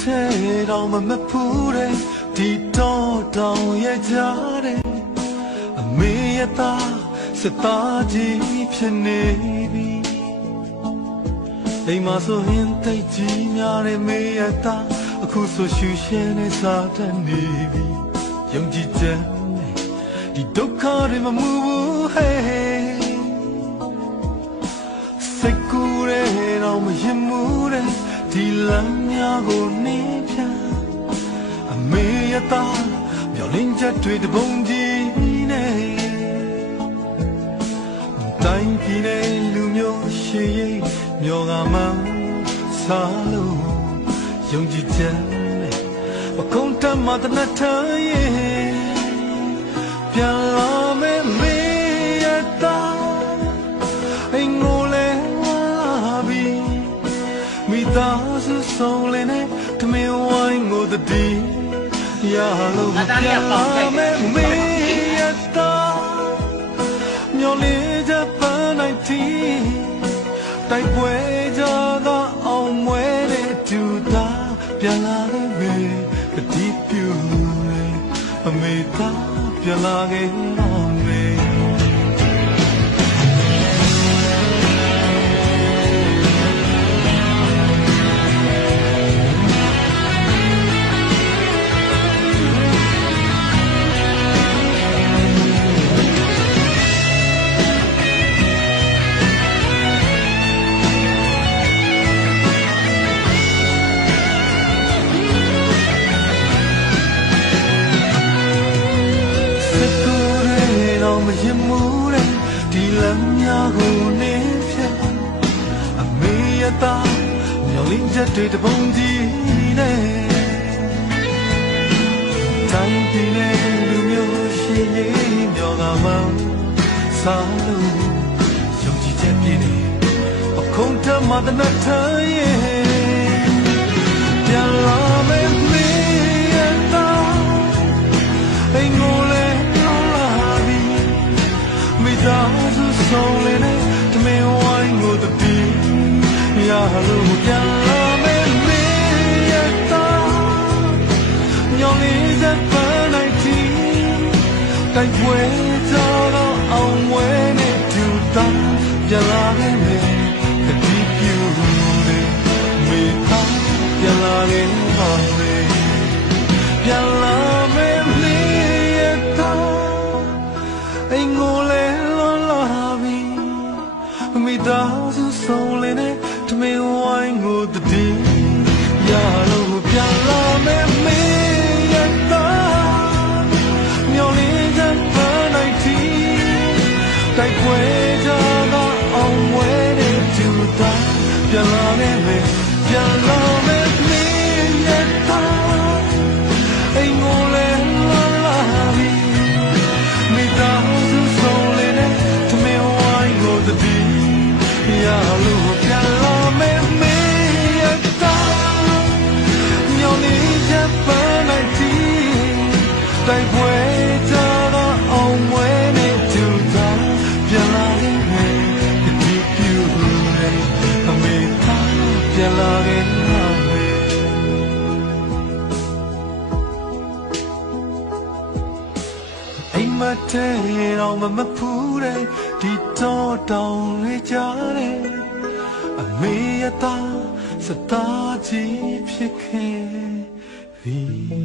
ထဲတော့မမဖူးတဲ့ဒီတော့တောင်ရဲ့ကြားတဲ့အမေရဲ့သားစသားကြီးဖြစ်နေပြီအိမ်မှာဆိုရင်တိတ်ကြီးများတဲ့မေရဲ့သားအခုဆိုရှူရှင်းနေစားတတ်နေပြီယုံကြည်ချက်နဲ့ဒီဒုက္ခတွေမမှုဘူးဟဲ့စိတ်ကူးတဲ့တော့မရင်မှုတဲ့ဒီလမ်းများကိုနေပြအမေရတာမျောလင်းချက်တွေတပုံကြီးနဲ့တိုင်းပြည်နဲ့လူမျိုးရှေ့ရိပ်မျောကမှစားလို့ယုံကြည်ချက်နဲ့ပကုံးတမတနထရဲ့ပြန်လာမယ်မေရတာအင်္ဂိုလဲလာပြီမိသားစုဆုံးလင်းနဲ့တမင်ဝိုင်းကိုတတိရလို့ပြန်လာမယ်မေရတာမျောလေးချက်ပန်းနိုင်တီတိုက်ပွဲကြတာအောင်မွဲတဲ့သူသားပြန်လာခဲ့မေတတိပြူအမေသားပြန်လာခဲ့တော့မေရင်မှုတဲ့ဒီလမ်းများကိုနေဖြတ်အမေရတာမျောလင်းချက်တွေတပုံကြီးနဲ့တိုင်းပြည်နဲ့လူမျိုးရှိနေမျောကမှစားလို့ယုံကြည်ချက်ပြည့်နေအခုံးထမတနထရဲ့ပြန်လာမယ်မေရတာအင်္ဂိုလဲမိသားစုဆုံးလင်းနဲ့တမင်ဝိုင်းကိုတပီရလို့ပြန်လာမယ်မေရတာညောင်လေးစပန်းနိုင်တီတိုက်ပွဲကြတော့အောင်ဝဲနဲ့သူသားပြန်လာခဲ့မယ်တတိပြူလေးမိသားပြန်လာခဲ့ပါမယ်ပြန်လာမယ်မေရတာအင်္ဂိုလဲမိသားစုဆုံးလင်းနဲ့တမင်ဝိုင်းကိုတတိရလို့ပြန်လာမယ်မေရတာမျောလင်းချက်ပန်းနိုင်တီတိုက်ပွဲကြတာအောင်ဝဲတဲ့သူသားပြန်လာမယ်ပြန်လာမယ်မေရတာအင်္ဂိုလဲလာပြီမိသားစုဆုံးလင်းနဲ့တမင်ဝိုင်းကိုတတိရလို့ပြန်လာမယ်မေရတာညောင်လေးချက်ပန်းနိုင်တီတိုက်ပွဲကြတော့အောင်မွဲနဲ့သူသားပြန်လာခဲ့မယ်တတိပြူနဲ့အမေသားပြန်လာခဲ့မယ်အိမ်မထဲတော့မဖူးတဲ့ဒီတော့တောင်လေးကြားတဲ့အမေရတာစသားကြီးဖြစ်ခဲ့ပြီ